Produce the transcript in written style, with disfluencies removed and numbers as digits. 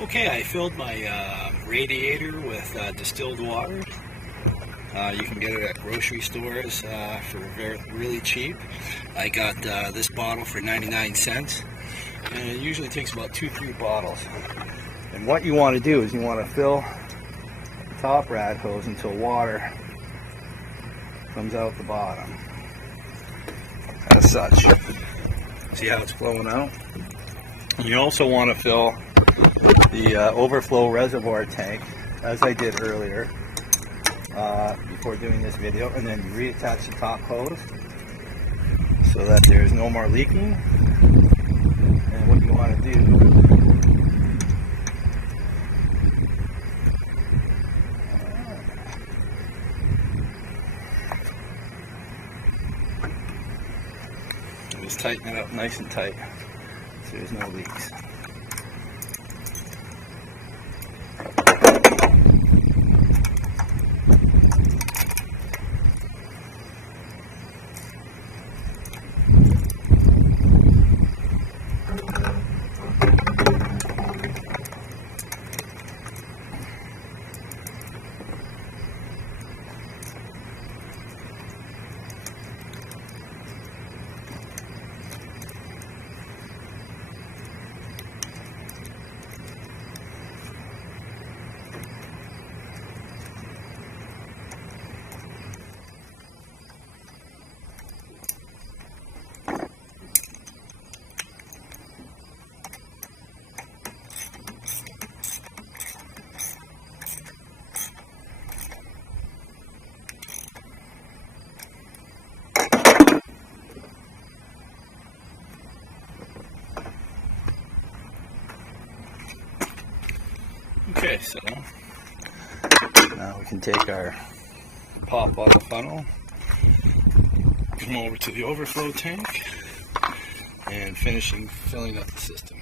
Okay, I filled my radiator with distilled water. You can get it at grocery stores for really cheap. I got this bottle for 99 cents, and it usually takes about 2-3 bottles. And what you want to do is you want to fill the top rad hose until water comes out the bottom, as such. See how it's flowing out? You also want to fill the overflow reservoir tank, as I did earlier before doing this video, and then reattach the top hose so that there's no more leaking. And what you want to do just tighten it up nice and tight so there's no leaks. Okay, so now we can take our pop bottle funnel, come over to the overflow tank, and finishing filling up the system.